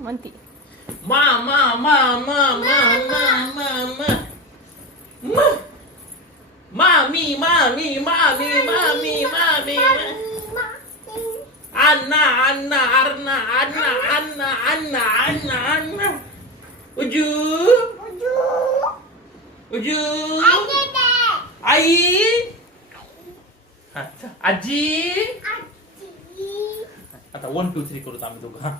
म्हणती मा मा मा मा मा मा मा मा मा मामी मामी मामी मामी मामी अण्णा अण्णा अण्णा अण्णा अण्णा अण्णा अण्णा अण्णा उजू उजू आई आजी आता 1 2 3 करू आम्ही दोघं हा